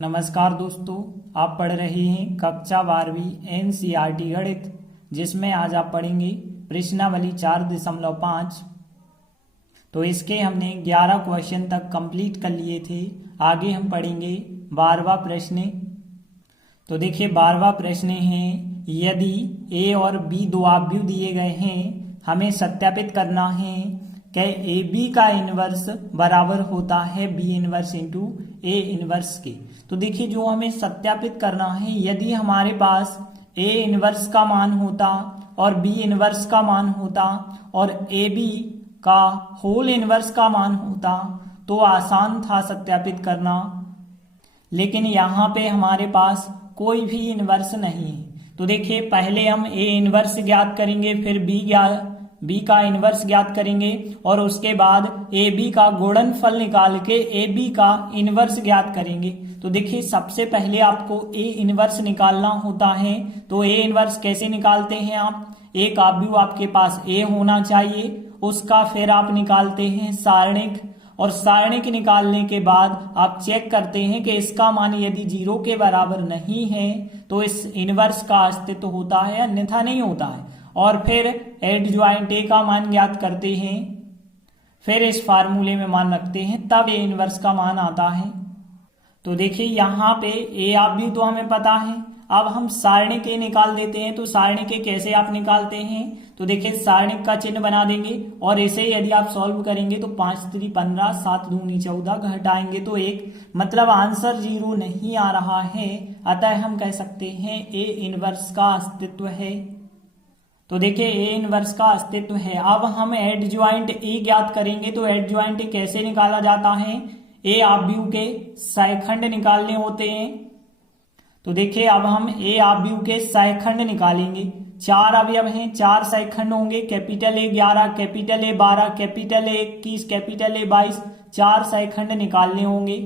नमस्कार दोस्तों, आप पढ़ रहे हैं कक्षा 12वीं एनसीईआरटी गणित, जिसमें आज आप पढ़ेंगे प्रश्नावली 4.5। तो इसके हमने 11 क्वेश्चन तक कंप्लीट कर लिए थे। आगे हम पढ़ेंगे 12वां प्रश्न। तो देखिए 12वां प्रश्न है, यदि ए और बी दो आव्यूह दिए गए हैं, हमें सत्यापित करना है कि ए बी का इनवर्स बराबर होता है B inverse into A inverse के। तो देखिए जो हमें सत्यापित करना है, यदि हमारे पास ए इनवर्स का मान होता और बी इनवर्स का मान होता और ए बी का होल इनवर्स का मान होता तो आसान था सत्यापित करना, लेकिन यहाँ पे हमारे पास कोई भी इनवर्स नहीं है। तो देखिए पहले हम ए इनवर्स ज्ञात करेंगे, फिर बी का इनवर्स ज्ञात करेंगे और उसके बाद ए बी का गुणनफल निकाल के ए बी का इनवर्स ज्ञात करेंगे। तो देखिए सबसे पहले आपको ए इनवर्स निकालना होता है। तो ए इनवर्स कैसे निकालते हैं आप, एक आव्यूह आपके पास ए होना चाहिए, उसका फिर आप निकालते हैं सारणिक, और सारणिक निकालने के बाद आप चेक करते हैं कि इसका मान यदि 0 के बराबर नहीं है तो इस इनवर्स का अस्तित्व होता है, अन्यथा नहीं होता है। और फिर एडज्वाइंट ए का मान ज्ञात करते हैं, फिर इस फार्मूले में मान रखते हैं, तब ए इनवर्स का मान आता है। तो देखिए यहाँ पे ए आव्यूह तो हमें पता है, अब हम सारणिक ए निकाल देते हैं। तो सारणिक ए कैसे आप निकालते हैं, तो देखिए सारणिक का चिन्ह बना देंगे और इसे यदि आप सॉल्व करेंगे तो 5 3 15 7 2 14 घटाएंगे तो 1, मतलब आंसर 0 नहीं आ रहा है, अतः हम कह सकते हैं ए इनवर्स का अस्तित्व है। तो देखिए ए इनवर्स का अस्तित्व है। अब हम एडज्वाइंट ए ज्ञात करेंगे। तो एडज्वाइंट ए कैसे निकाला जाता है, ए आव्यूह के सहखंड निकालने होते हैं। तो देखिए अब हम ए आव्यूह के सहखंड निकालेंगे। 4 अवयव हैं, 4 सहखंड होंगे, capital A 11, capital A 12, capital A 21, capital A 22, 4 सहखंड निकालने होंगे।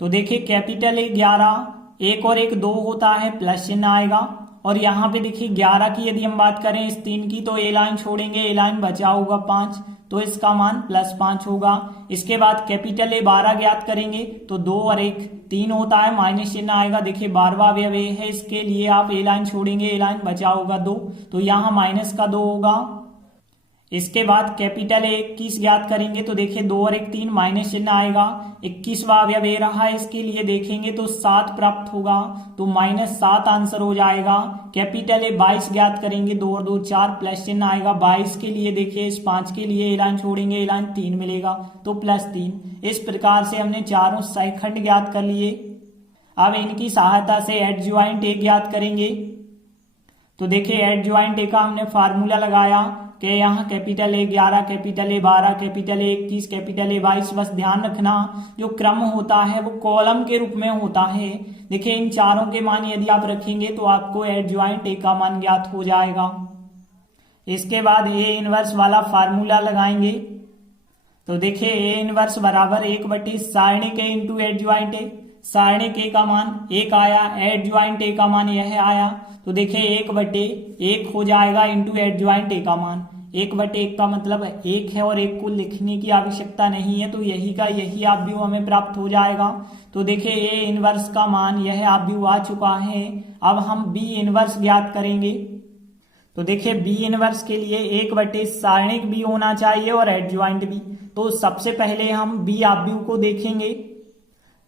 तो देखिए कैपिटल ए 11, 1 और 1 2 होता है, प्लस चिन्ह आएगा। और यहाँ पे देखिए 11 की यदि हम बात करें इस 3 की, तो ए लाइन छोड़ेंगे, ए लाइन बचा होगा 5, तो इसका मान +5 होगा। इसके बाद कैपिटल ए 12 ज्ञात करेंगे, तो 2 और 1 3 होता है, माइनस चिन्ह आएगा। देखिए 12वां अवयव ए है, इसके लिए आप ए लाइन छोड़ेंगे, ए लाइन बचा होगा 2, तो यहाँ माइनस का 2 होगा। इसके बाद कैपिटल ए 21 ज्ञात करेंगे, तो देखिए 2 और 1 3, माइनस चिन्ह आएगा। 21वां अवयव ए रहा है, इसके लिए देखेंगे तो 7 प्राप्त होगा, तो -7 आंसर हो जाएगा। कैपिटल ए 22 ज्ञात करेंगे, 2 और 2 4, प्लस चिन्ह आएगा। 22 के लिए देखिए इस 5 के लिए ए लाइन छोड़ेंगे, ए लाइन 3 मिलेगा, तो +3। इस प्रकार से हमने चारों सहखंड ज्ञात कर लिए। अब इनकी सहायता से एडज्वाइंट ए ज्ञात करेंगे। तो देखिए एडज्वाइंट ए का हमने फार्मूला लगाया कि यहाँ capital A 11, capital A 12, capital A 21, capital A 22। बस ध्यान रखना जो क्रम होता है वो कॉलम के रूप में होता है। देखिए इन चारों के मान यदि आप रखेंगे तो आपको एडज्वाइंट ए का मान ज्ञात हो जाएगा। इसके बाद ए इनवर्स वाला फार्मूला लगाएंगे। तो देखिए ए इनवर्स बराबर 1/सारणिक ए इंटू एडज्वाइंट ए। सारणिक ए का मान 1 आया, एडज्वाइंट ए का मान यह आया, तो देखिए 1/1 हो जाएगा इंटू एडज्वाइंट ए का मान। 1/1 का मतलब 1 है और 1 को लिखने की आवश्यकता नहीं है, तो यही का यही आव्यूह हमें प्राप्त हो जाएगा। तो देखिए ए इनवर्स का मान यह आव्यूह आ चुका है। अब हम बी इनवर्स ज्ञात करेंगे। तो देखिए बी इनवर्स के लिए 1/सारणिक भी होना चाहिए और एडज्वाइंट भी। तो सबसे पहले हम बी आव्यूह को देखेंगे।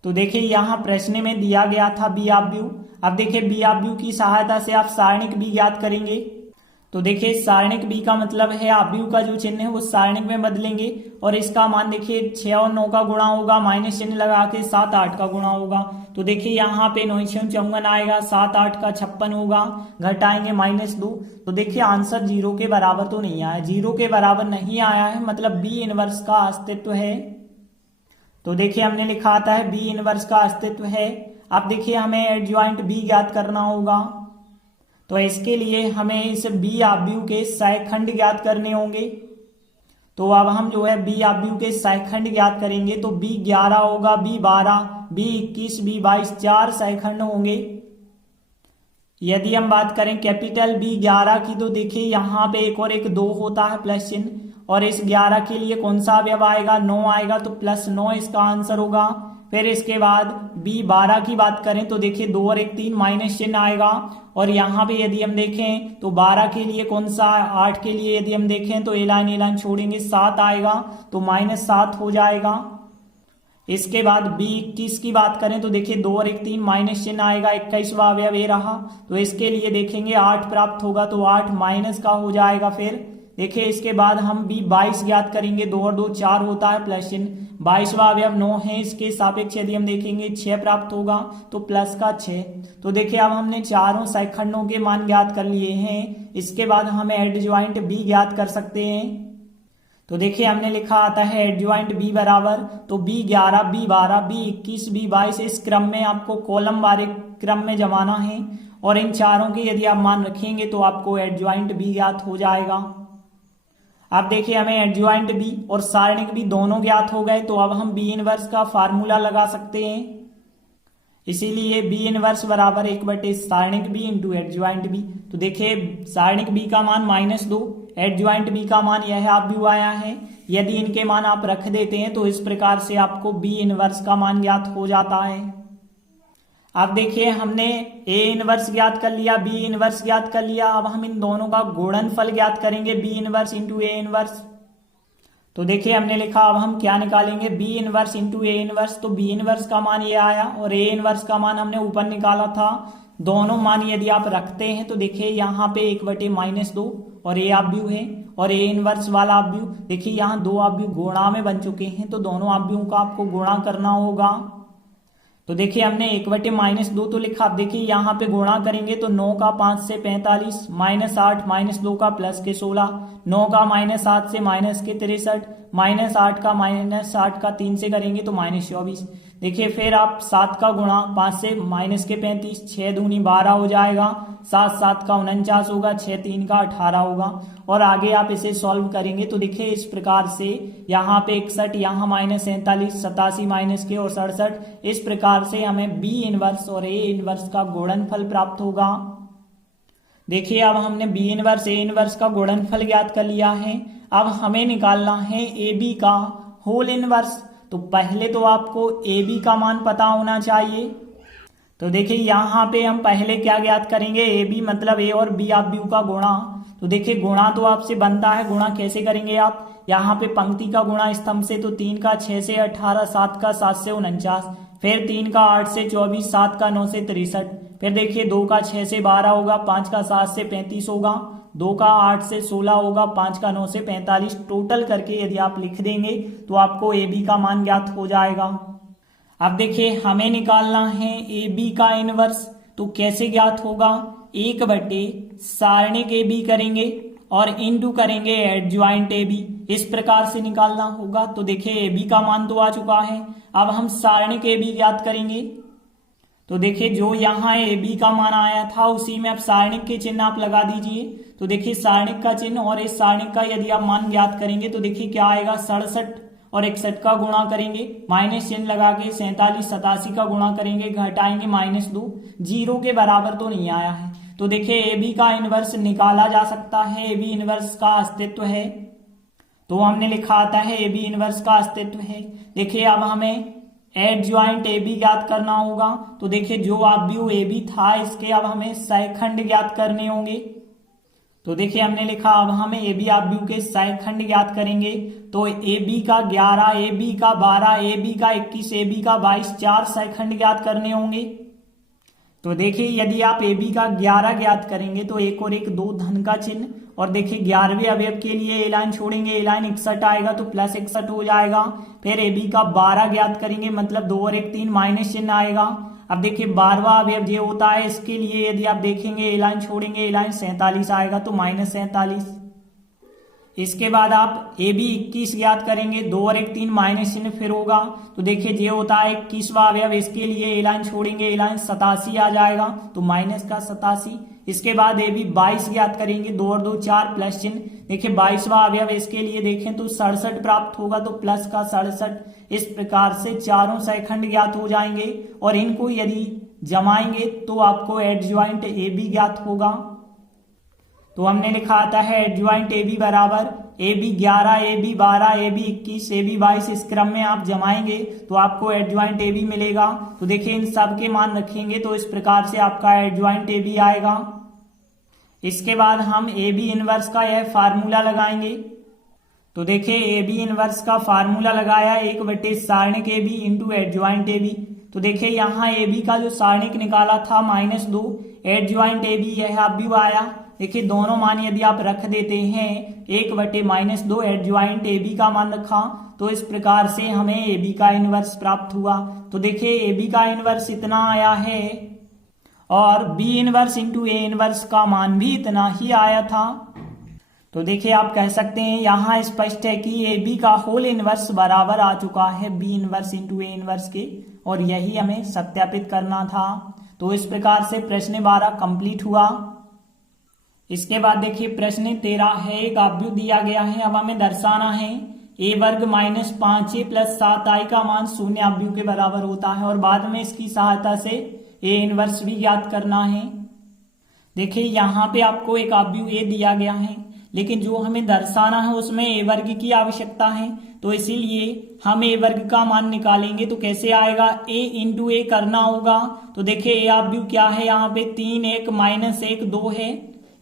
तो देखिए यहाँ प्रश्न में दिया गया था बी आव्यूह। अब देखिए बी आव्यूह की सहायता से आप सारणिक बी ज्ञात करेंगे। तो देखिए सारणिक बी का मतलब है आव्यूह का जो चिन्ह है वो सारणिक में बदलेंगे और इसका मान देखिए 6 और 9 का गुणा होगा, माइनस चिन्ह लगा के 7 8 का गुणा होगा। तो देखिए यहाँ पे 9 6 54 आएगा, 7 8 का 56 होगा, घटाएंगे -2। तो देखिए आंसर 0 के बराबर तो नहीं आया, 0 के बराबर नहीं आया है, मतलब बी इनवर्स का अस्तित्व है। तो देखिए हमने लिखा आता है बी इनवर्स का अस्तित्व है। अब देखिए हमें एडज्वाइंट बी ज्ञात करना होगा। तो इसके लिए हमें इस बी आव्यूह के सहखंड ज्ञात करने होंगे। तो अब हम जो है बी आव्यूह के सहखंड ज्ञात करेंगे। तो बी 11 होगा, बी 12, बी 21, बी 22, 4 सहखंड होंगे। यदि हम बात करें कैपिटल बी 11 की, तो देखिए यहाँ पे 1 और 1 2 होता है, प्लस चिन्ह, और इस 11 के लिए कौन सा अवयव आएगा, 9 आएगा, तो +9 इसका आंसर होगा। फिर इसके बाद बी 12 की बात करें तो देखिए 2 और 1 3 माइनस चिन्ह आएगा। और यहाँ पे यदि हम देखें तो 12 के लिए कौन सा, 8 के लिए यदि हम देखें तो ए लाइन छोड़ेंगे 7 आएगा तो -7 हो जाएगा। इसके बाद बी 21 की बात करें तो देखिए 2 और 1 3 माइनस चिन्ह आएगा, 21वां अवयव ए रहा तो इसके लिए देखेंगे 8 प्राप्त होगा तो 8 माइनस का हो जाएगा। फिर देखिए इसके बाद हम बी 22 ज्ञात करेंगे, 2 और 2 4 होता है प्लस चिन्ह, 22वां अवयव 9 है, इसके सापेक्ष यदि हम देखेंगे 6 प्राप्त होगा तो प्लस का 6। तो देखिए अब हमने चारों सहखंडों के मान ज्ञात कर लिए हैं। इसके बाद हम एडज्वाइंट बी ज्ञात कर सकते हैं। तो देखिए हमने लिखा आता है एडज्वाइंट बी बराबर, तो बी 11 बी 12 बी 21 बी 22 इस क्रम में आपको कॉलम वारे क्रम में जमाना है और इन चारों के यदि आप मान रखेंगे तो आपको एडज्वाइंट बी ज्ञात हो जाएगा। अब देखिए हमें एडज्वाइंट बी और सारणिक बी दोनों ज्ञात हो गए तो अब हम बी इनवर्स का फार्मूला लगा सकते हैं। इसीलिए बी इनवर्स बराबर 1 सारणिक बी इंटू एडज्वाइंट बी। तो देखिए सारणिक बी का मान -2, एडज्वाइंट बी का मान यह आप भी आया है। यदि इनके मान आप रख देते हैं तो इस प्रकार से आपको बी इनवर्स का मान ज्ञात हो जाता है। अब देखिए हमने ए इनवर्स ज्ञात कर लिया, बी इनवर्स ज्ञात कर लिया, अब हम इन दोनों का गुणनफल ज्ञात करेंगे B inverse into A inverse. तो देखिए हमने लिखा अब हम क्या निकालेंगे, B inverse into A inverse. तो बी इनवर्स का मान ये आया और ए इनवर्स का मान हमने ऊपर निकाला था। दोनों मान यदि आप रखते हैं तो देखिए यहाँ पे 1/-2 और ए आव्यूह है और ए इनवर्स वाला आव्यूह, देखिए यहाँ 2 आव्यूह गुणा में बन चुके हैं तो दोनों आव्यूहों का आपको गुणा करना होगा। तो देखिए हमने 1/-2 तो लिखा। अब देखिए यहाँ पे गुणा करेंगे तो 9 का 5 से 45, -8 -2 का प्लस के 16, 9 का -7 से माइनस के 63, -8 का -8 का 3 से करेंगे तो -24। देखिए फिर आप 7 का गुणा 5 से माइनस के 35, 6 दूनी 12 हो जाएगा, 7 7 का 49 होगा, 6 3 का 18 होगा। और आगे आप इसे सॉल्व करेंगे तो देखिए इस प्रकार से यहाँ पे 61, यहाँ -47, 87 माइनस के और 67, इस प्रकार से हमें बी इनवर्स और ए इनवर्स का गुणनफल प्राप्त होगा। देखिए अब हमने बी इनवर्स ए इनवर्स का गुणनफल ज्ञात कर लिया है। अब हमें निकालना है ए बी का होल इनवर्स। तो पहले तो आपको ए बी का मान पता होना चाहिए। तो देखिए यहाँ पे हम पहले क्या ज्ञात करेंगे, ए बी मतलब ए और बी आव्यूह का गुणा। तो देखिए गुणा तो आपसे बनता है, गुणा कैसे करेंगे आप, यहाँ पे पंक्ति का गुणा स्तंभ से, तो 3 का 6 से 18, 7 का 7 से 49, फिर 3 का 8 से 24, 7 का 9 से 63, फिर देखिए 2 का 6 से 12 होगा, 5 का 7 से 35 होगा, 2 का 8 से 16 होगा, 5 का 9 से 45। टोटल करके यदि आप लिख देंगे तो आपको ए बी का मान ज्ञात हो जाएगा। अब देखिए हमें निकालना है ए बी का इनवर्स। तो कैसे ज्ञात होगा, 1 सारणिक ए बी करेंगे और इनटू करेंगे एडज्वाइंट ए बी, इस प्रकार से निकालना होगा। तो देखिए ए बी का मान तो आ चुका है, अब हम सारणिक ए बी ज्ञात करेंगे। तो देखिए जो यहाँ ए बी का मान आया था उसी में अब सारणिक के चिन्ह आप लगा दीजिए। तो देखिए सारणिक का चिन्ह और इस सारणिक का यदि आप मान ज्ञात करेंगे तो देखिए क्या आएगा, 67 और 61 का गुणा करेंगे, माइनस चिन्ह लगा के 47 87 का गुणा करेंगे, घटाएंगे -2, 0 के बराबर तो नहीं आया है। तो देखिए ए बी का इनवर्स निकाला जा सकता है, ए बी इनवर्स का अस्तित्व है। तो हमने लिखा आता है ए बी इनवर्स का अस्तित्व है। देखिए अब हमें एडज्वाइंट ए बी ज्ञात करना होगा। तो देखिए जो आव्यूह ए बी था इसके अब हमें सहखंड ज्ञात करने होंगे। तो देखिए हमने लिखा अब हमें ए बी आव्यूह के सहखंड ज्ञात करेंगे। तो ए बी का 11, ए बी का 12, ए बी का 21, ए बी का 22, 4 सहखंड ज्ञात करने होंगे। तो देखिए यदि आप ए बी का 11 ज्ञात करेंगे तो 1 और 1 2 धन का चिन्ह, और देखिए 11वें अवयव के लिए ए लाइन छोड़ेंगे, ए लाइन 61 आएगा तो प्लस 61 हो जाएगा। फिर ए बी का 12 ज्ञात करेंगे मतलब 2 और 1 3 माइनस चिन्ह आएगा। अब देखिए 12वां अवयव ये होता है, इसके लिए यदि आप देखेंगे ए लाइन छोड़ेंगे, ए लाइन 47 आएगा तो -47। इसके बाद आप ए बी 21 ज्ञात करेंगे, 2 और 1 3 माइनस चिन्ह फिर होगा। तो देखिए ये होता है 21वां अवयव, इसके लिए ए लाइन छोड़ेंगे, ए लाइन 87 आ जाएगा तो माइनस का 87। इसके बाद ए बी 22 ज्ञात करेंगे, 2 और 2 4 प्लस चिन्ह। देखिए 22वां अवयव इसके लिए देखें तो 67 प्राप्त होगा तो प्लस का 67। इस प्रकार से चारों सहखंड ज्ञात हो जाएंगे और इनको यदि जमाएंगे तो आपको एडज्वाइंट ए बी ज्ञात होगा। तो हमने लिखा आता है एडज्वाइंट ए बी बराबर A B 11, A B 12, A B 21, A B 22 इस क्रम में आप जमाएंगे तो आपको एडजॉइंट ए बी मिलेगा। तो देखिए इन सब के मान रखेंगे तो इस प्रकार से आपका एडजॉइंट ए बी आएगा। इसके बाद हम ए बी इनवर्स का यह फार्मूला लगाएंगे। तो देखिए ए बी इनवर्स का फार्मूला लगाया 1 सारणिक A B into adjoint A B. तो देखिए यहाँ ए बी का जो सारणिक निकाला था -2, एडजॉइंट ए बी यह अब भी आया। देखिए दोनों मान यदि आप रख देते हैं 1/-2 एडजॉइंट ए बी का मान रखा तो इस प्रकार से हमें ए बी का इनवर्स प्राप्त हुआ। तो देखिए ए बी का इनवर्स इतना आया है और B inverse into A inverse का मान भी इतना ही आया था। तो देखिए आप कह सकते हैं यहाँ स्पष्ट है कि ए बी का होल इनवर्स बराबर आ चुका है B inverse into A inverse के, और यही हमें सत्यापित करना था। तो इस प्रकार से प्रश्न 12 कंप्लीट हुआ। इसके बाद देखिए प्रश्न 13 है, एक आव्यूह दिया गया है, अब हमें दर्शाना है a वर्ग -5a + 7i का मान शून्य आव्यूह के बराबर होता है और बाद में इसकी सहायता से a इनवर्स भी ज्ञात करना है। देखिए यहाँ पे आपको एक आव्यूह a दिया गया है, लेकिन जो हमें दर्शाना है उसमें a वर्ग की आवश्यकता है, तो इसीलिए हम a वर्ग का मान निकालेंगे। तो कैसे आएगा, a इंटू a करना होगा। तो देखिए a आव्यूह क्या है, यहाँ पे 3 1 -1 2 है,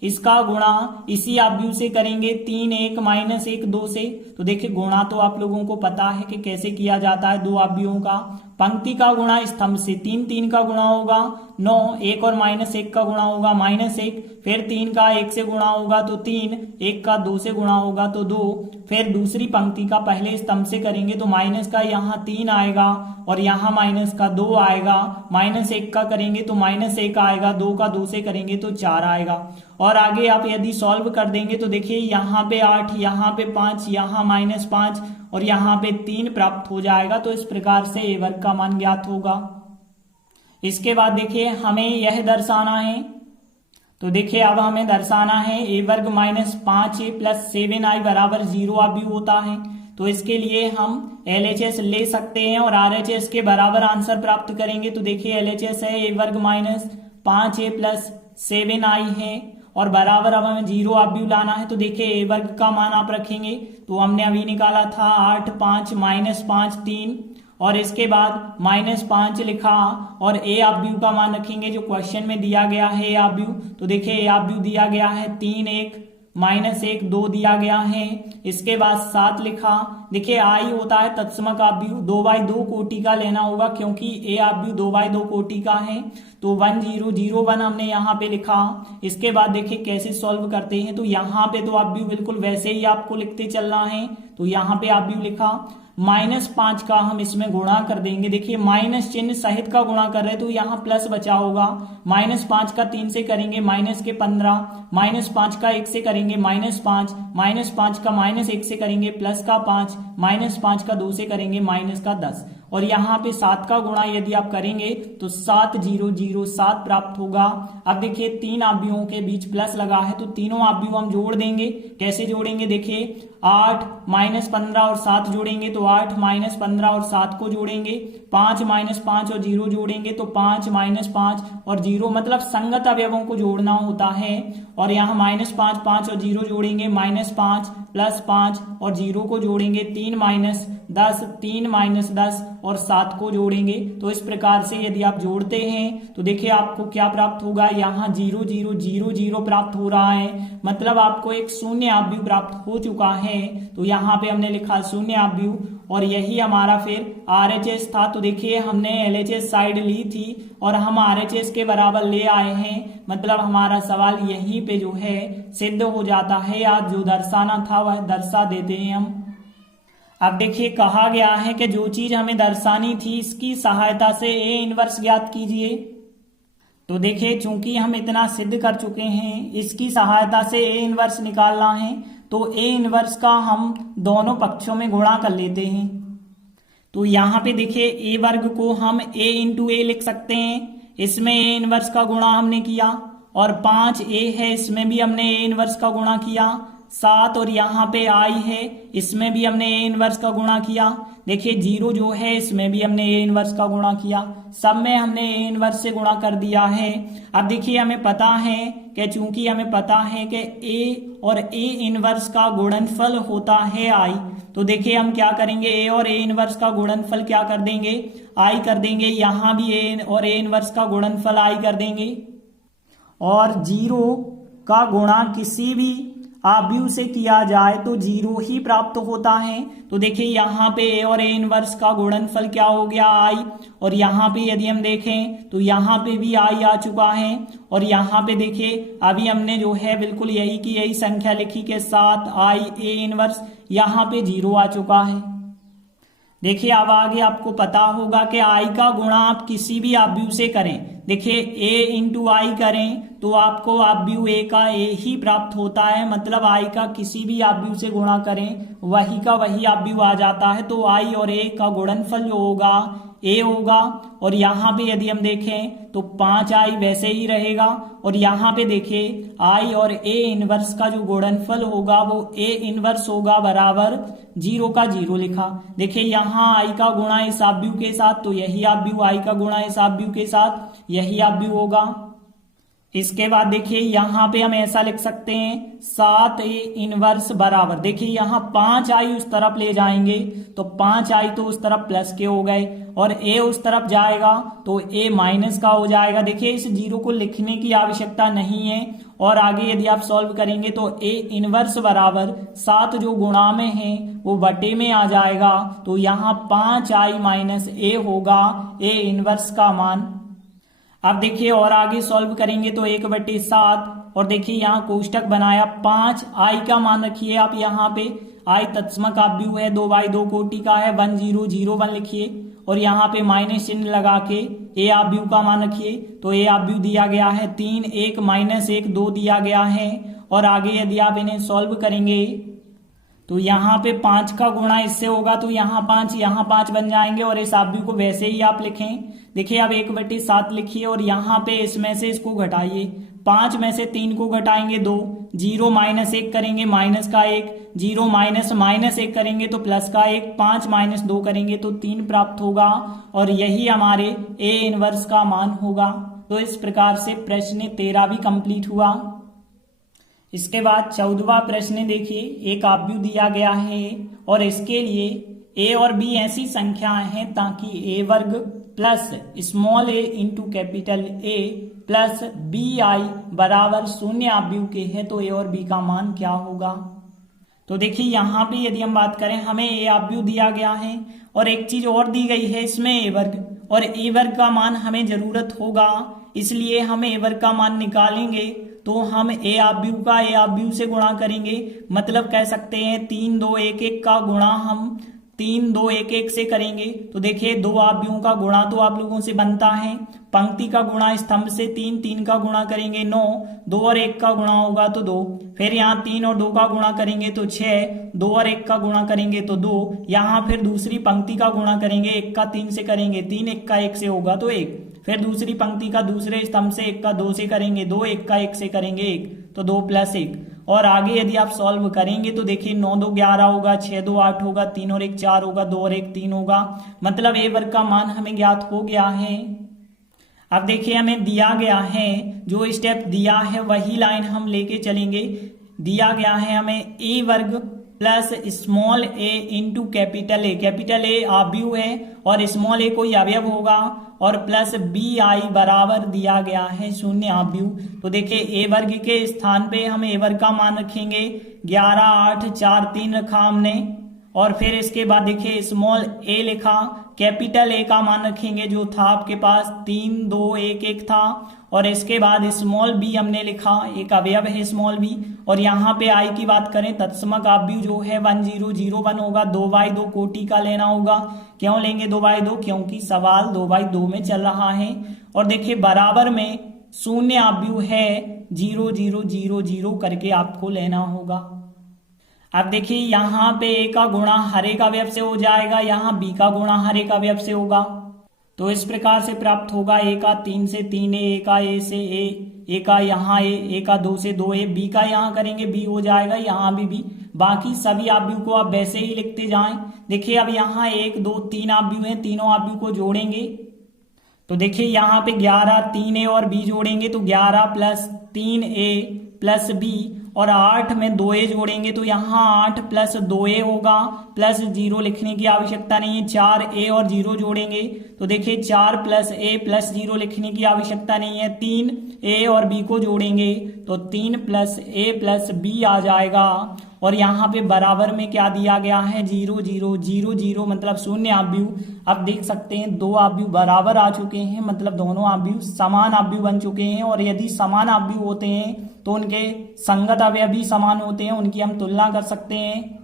इसका गुणा इसी आव्यूह से करेंगे 3 1 -1 2 से। तो देखिए गुणा तो आप लोगों को पता है कि कैसे किया जाता है दो आव्यूहों का। पंक्ति का गुणा स्तंभ से 3 3 का गुणा होगा 9, 1 और -1 का गुणा होगा -1, फिर 3 का 1 से गुणा होगा तो 3, 1 का 2 से गुणा होगा तो 2, फिर दूसरी पंक्ति का पहले स्तंभ से करेंगे तो माइनस का यहाँ 3 आएगा और यहाँ माइनस का 2 आएगा, -1 का करेंगे तो -1 आएगा, 2 का 2 से करेंगे तो 4 आएगा। और आगे आप यदि सॉल्व कर देंगे तो देखिए यहाँ पे 8, यहाँ पे 5, यहाँ -5 और यहाँ पे 3 प्राप्त हो जाएगा। तो इस प्रकार से ए वर्ग का मान ज्ञात होगा। इसके बाद देखिए हमें यह दर्शाना है। तो देखिए अब हमें दर्शाना है a वर्ग -5a + 7i बराबर 0 आव्यूह होता है। तो इसके लिए हम LHS ले सकते हैं और RHS के बराबर आंसर प्राप्त करेंगे। तो देखिए LHS है a वर्ग -5a + 7i है और बराबर अब हमें 0 आव्यूह लाना है। तो देखिए a वर्ग का मान आप रखेंगे तो हमने अभी निकाला था 8 5 -5 3 और इसके बाद -5 लिखा और a आव्यूह का मान रखेंगे जो क्वेश्चन में दिया गया है a आव्यूह। तो देखिए a आव्यूह दिया गया है 3 1 -1 2 दिया गया है। इसके बाद 7 लिखा। देखिए i होता है तत्समक आव्यूह, 2/2 कोटि का लेना होगा क्योंकि a आव्यूह 2/2 कोटि का है। तो 1 0 0 1 हमने यहाँ पे लिखा। इसके बाद देखिए कैसे सॉल्व करते हैं। तो यहाँ पे तो आव्यूह बिल्कुल वैसे ही आपको लिखते चलना है। तो यहाँ पे आव्यूह लिखा, -5 का हम इसमें गुणा कर देंगे। देखिए माइनस चिन्ह सहित का गुणा कर रहे हैं तो यहाँ प्लस बचा होगा। -5 का 3 से करेंगे -15, -5 का 1 से करेंगे -5, -5 का -1 से करेंगे +5, -5 का 2 से करेंगे -10 और यहाँ पे 7 का गुणा यदि आप करेंगे तो 7 0 0 7 प्राप्त होगा। अब देखिए 3 आव्यूहों के बीच प्लस लगा है तो तीनों आव्यूह हम जोड़ देंगे। कैसे जोड़ेंगे, देखिए 8 -15 और 7 जोड़ेंगे तो 8 -15 और 7 को जोड़ेंगे, 5 -5 और 0 जोड़ेंगे तो 5 -5 और 0, मतलब संगत अवयवों को जोड़ना होता है। और यहाँ -5 5 और 0 जोड़ेंगे, -5 +5 और 0 को जोड़ेंगे, 3 -10 3 -10 और 7 को जोड़ेंगे। तो इस प्रकार से यदि आप जोड़ते हैं तो देखिए आपको क्या प्राप्त होगा, यहाँ 0 0 0 0 प्राप्त हो रहा है, मतलब आपको एक शून्य आव्यूह प्राप्त हो चुका है। तो यहाँ पे हमने लिखा शून्य आव्यूह और यही हमारा फिर RHS था। तो देखिए हमने LHS साइड ली थी और हम RHS के बराबर ले आए हैं, मतलब हमारा सवाल यहीं पे जो है सिद्ध हो जाता है या जो दर्शाना था वह दर्शा देते हैं हम। अब देखिए कहा गया है कि जो चीज हमें दर्शानी थी इसकी सहायता से A इनवर्स ज्ञात कीजिए। तो देखिए चूंकि हम इतना सिद्ध कर चुके हैं, इसकी सहायता से A इनवर्स निकालना है तो A इनवर्स का हम दोनों पक्षों में गुणा कर लेते हैं। तो यहाँ पे देखिए A वर्ग को हम A इंटू A लिख सकते हैं, इसमें A इनवर्स का गुणा हमने किया और 5A है इसमें भी हमने A इनवर्स का गुणा किया, 7 और यहाँ पे आई है, इसमें भी हमने ए इनवर्स का गुणा किया। देखिए 0 जो है इसमें भी हमने ए इनवर्स का गुणा किया, सब में हमने ए इनवर्स से गुणा कर दिया है। अब देखिए हमें पता है कि चूंकि हमें पता है कि ए और ए इनवर्स का गुणनफल होता है आई, तो देखिए हम क्या करेंगे, ए और ए इनवर्स का गुणनफल क्या कर देंगे, आई कर देंगे। यहाँ भी ए और ए इनवर्स का गुणनफल आई कर देंगे और 0 का गुणा किसी भी आव्यूह से किया जाए तो 0 ही प्राप्त होता है। तो देखिए यहाँ पे ए और ए इनवर्स का गुणनफल क्या हो गया, आई, और यहाँ पे यदि हम देखें तो यहाँ पे भी आई आ चुका है। और यहाँ पे देखिए अभी हमने जो है बिल्कुल यही की यही संख्या लिखी के 7 आई ए इनवर्स, यहाँ पे 0 आ चुका है। देखिए अब आगे आपको पता होगा कि आई का गुणा आप किसी भी आव्यूह से करें, देखिए a इंटू आई करें तो आपको आव्यूह a का a ही प्राप्त होता है, मतलब i का किसी भी आव्यूह से गुणा करें वही का वही आव्यूह आ जाता है। तो i और a का गुणनफल जो होगा a होगा। और यहाँ पे यदि हम देखें तो 5i वैसे ही रहेगा, और यहाँ पे देखिए i और a इनवर्स का जो गुणनफल होगा वो a इनवर्स होगा बराबर 0 का 0 लिखा। देखिए यहाँ i का गुणा इस आव्यूह के साथ तो यही आव्यूह, i का गुणा इस आव्यूह के साथ यही आव्यूह होगा। इसके बाद देखिए यहाँ पे हम ऐसा लिख सकते हैं 7 ए इनवर्स बराबर, देखिए यहाँ 5i उस तरफ ले जाएंगे तो 5i तो उस तरफ प्लस के हो गए, और a उस तरफ जाएगा तो a माइनस का हो जाएगा। देखिए इस 0 को लिखने की आवश्यकता नहीं है। और आगे यदि आप सॉल्व करेंगे तो a इनवर्स बराबर 7 जो गुणा में है वो बटे में आ जाएगा, तो यहाँ 5i माइनस a होगा a इनवर्स का मान। अब देखिए और आगे सॉल्व करेंगे तो 1/7, और देखिए यहाँ कोष्टक बनाया 5 आई का मान रखिए आप, यहाँ पे आई तत्समक आव्यूह है, 2/2 कोटि का है, 1 0 0 1 लिखिए, और यहाँ पे माइनस चिन्ह लगा के ए आव्यूह का मान रखिए। तो ए आव्यूह दिया गया है 3 1 -1 2 दिया गया है। और आगे यदि आप इन्हें सॉल्व करेंगे तो यहाँ पे 5 का गुणा इससे होगा तो यहाँ 5 बन जाएंगे, और इस आव्यूह को वैसे ही आप लिखें। देखिए अब 1/7 लिखिए और यहाँ पे इसमें से इसको घटाइए, 5 में से 3 को घटाएंगे 2, 0 -1 करेंगे माइनस का 1, 0 -1 करेंगे तो प्लस का 1, 5 -2 करेंगे तो 3 प्राप्त होगा, और यही हमारे ए इनवर्स का मान होगा। तो इस प्रकार से प्रश्न 13 भी कंप्लीट हुआ। इसके बाद 14वां प्रश्न देखिए, एक आव्यूह दिया गया है और इसके लिए a और b ऐसी संख्याएं हैं ताकि a वर्ग plus small a into capital A plus bi बराबर 0 आव्यूह के है, तो a और b का मान क्या होगा। तो देखिए यहाँ पे यदि हम बात करें हमें a आव्यूह दिया गया है और एक चीज और दी गई है इसमें a वर्ग, और a वर्ग का मान हमें जरूरत होगा, इसलिए हम a वर्ग का मान निकालेंगे तो हम a आव्यूह का a आव्यूह से गुणा करेंगे, मतलब कह सकते हैं 3 2 1 1 का गुणा हम 3 2 1 1 से करेंगे। तो देखिए 2 आव्यूहों का गुणा तो आप लोगों से बनता है, पंक्ति का गुणा स्तंभ से 3 3 का गुणा करेंगे 9, 2 और 1 का गुणा होगा तो 2, फिर यहाँ 3 और 2 का गुणा करेंगे तो 6, 2 और 1 का गुणा करेंगे तो 2, यहाँ फिर दूसरी पंक्ति का गुणा करेंगे 1 का 3 से करेंगे 3, 1 का 1 से होगा तो 1, फिर दूसरी पंक्ति का दूसरे स्तंभ से 1 का 2 से करेंगे 2, 1 का 1 से करेंगे 1 तो 2 + 1, और आगे यदि आप सॉल्व करेंगे तो देखिए 9 2 11 होगा, 6 2 8 होगा, 3 और 1 4 होगा, 2 और 1 3 होगा, मतलब a वर्ग का मान हमें ज्ञात हो गया है। अब देखिए हमें दिया गया है, जो स्टेप दिया है वही लाइन हम लेके चलेंगे। दिया गया है हमें a वर्ग plus small a into capital A आव्यूह है और स्मॉल a कोई अवयव होगा, और प्लस bi बराबर दिया गया है 0 आव्यूह। तो देखिए a वर्ग के स्थान पे हम a वर्ग का मान रखेंगे 11 8 4 3 रखा हमने, और फिर इसके बाद देखिए स्मॉल a लिखा, कैपिटल A का मान रखेंगे जो था आपके पास 3 2 1 1 था, और इसके बाद स्मॉल b हमने लिखा, एक अवयव है स्मॉल b, और यहाँ पे i की बात करें तत्समक आव्यूह जो है 1 0 0 1 होगा, 2/2 कोटि का लेना होगा। क्यों लेंगे 2/2, क्योंकि सवाल 2/2 में चल रहा है। और देखिए बराबर में 0 आव्यूह है, 0 0 0 0 करके आपको लेना होगा। अब देखिए यहाँ पे a का गुणा हर एक अवयव से हो जाएगा, यहाँ b का गुणा हर एक अवयव से होगा, तो इस प्रकार से प्राप्त होगा a का 3 से 3 a का a से a, ए का यहाँ ए का 2 से 2 बी का यहाँ करेंगे बी हो जाएगा, यहाँ भी बी। बाकी सभी आव्यूह को आप वैसे ही लिखते जाएं। देखिए अब यहाँ 1 2 3 आव्यूह हैं, तीनों आव्यूह को जोड़ेंगे तो देखिए यहाँ पे 11 3a और b जोड़ेंगे तो 11 प्लस 3a प्लस b, और 8 में 2a जोड़ेंगे तो यहाँ 8 प्लस 2a होगा, प्लस 0 लिखने की आवश्यकता नहीं है। 4a और 0 जोड़ेंगे तो देखिए 4 प्लस a प्लस 0 लिखने की आवश्यकता नहीं है। 3a और b को जोड़ेंगे तो 3 प्लस a प्लस b आ जाएगा, और यहाँ पे बराबर में क्या दिया गया है 0 0 0 0 मतलब शून्य आव्यूह। अब देख सकते हैं दो आव्यूह बराबर आ चुके हैं, मतलब दोनों आव्यूह समान आव्यूह बन चुके हैं। और यदि समान आव्यूह होते हैं तो उनके संगत अवयव भी समान होते हैं, उनकी हम तुलना कर सकते हैं।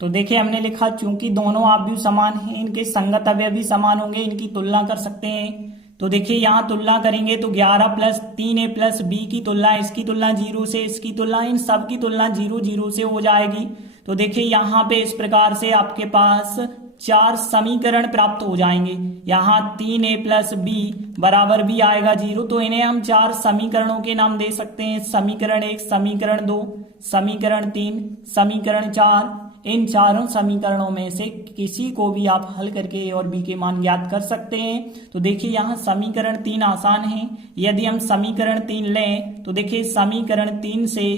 तो देखिए हमने लिखा चूंकि दोनों आव्यूह समान हैं, इनके संगत अवयव भी समान होंगे, इनकी तुलना कर सकते हैं। तो देखिए यहाँ तुलना करेंगे तो 11 प्लस 3a प्लस b की तुलना, इसकी तुलना 0 से, इसकी तुलना, इन सब की तुलना 0 0 से हो जाएगी। तो देखिए यहाँ पे इस प्रकार से आपके पास 4 समीकरण प्राप्त हो जाएंगे। यहाँ 3a प्लस b बराबर भी आएगा 0, तो इन्हें हम 4 समीकरणों के नाम दे सकते हैं। समीकरण 1, समीकरण 2, समीकरण 3, समीकरण 4। इन चारों समीकरणों में से किसी को भी आप हल करके ए और बी के मान ज्ञात कर सकते हैं। तो देखिए यहाँ समीकरण 3 आसान है। यदि हम समीकरण 3 लें तो देखिए समीकरण 3 से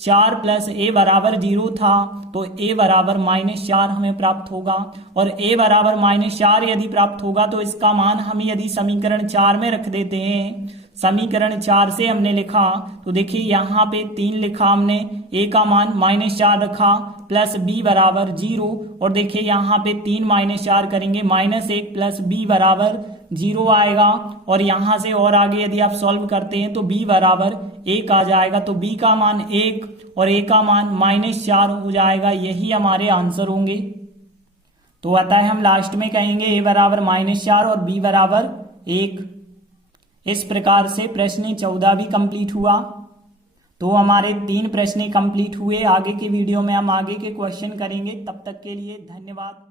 4 प्लस a बराबर 0 था तो a बराबर -4 हमें प्राप्त होगा, और a बराबर -4 यदि प्राप्त होगा तो इसका मान हम यदि समीकरण 4 में रख देते हैं, समीकरण 4 से हमने लिखा तो देखिए यहाँ पे 3 लिखा हमने, a का मान -4 रखा, प्लस b बराबर 0, और देखिए यहाँ पे 3 -4 करेंगे -1 प्लस b बराबर 0 आएगा। और यहाँ से और आगे यदि आप सॉल्व करते हैं तो b बराबर 1 आ जाएगा, तो b का मान 1 और a का मान -4 हो जाएगा। यही हमारे आंसर होंगे। तो अतः हम लास्ट में कहेंगे a बराबर -4 और b बराबर 1। इस प्रकार से प्रश्न 14 भी कंप्लीट हुआ। तो हमारे 3 प्रश्न कंप्लीट हुए। आगे के वीडियो में हम आगे के क्वेश्चन करेंगे। तब तक के लिए धन्यवाद।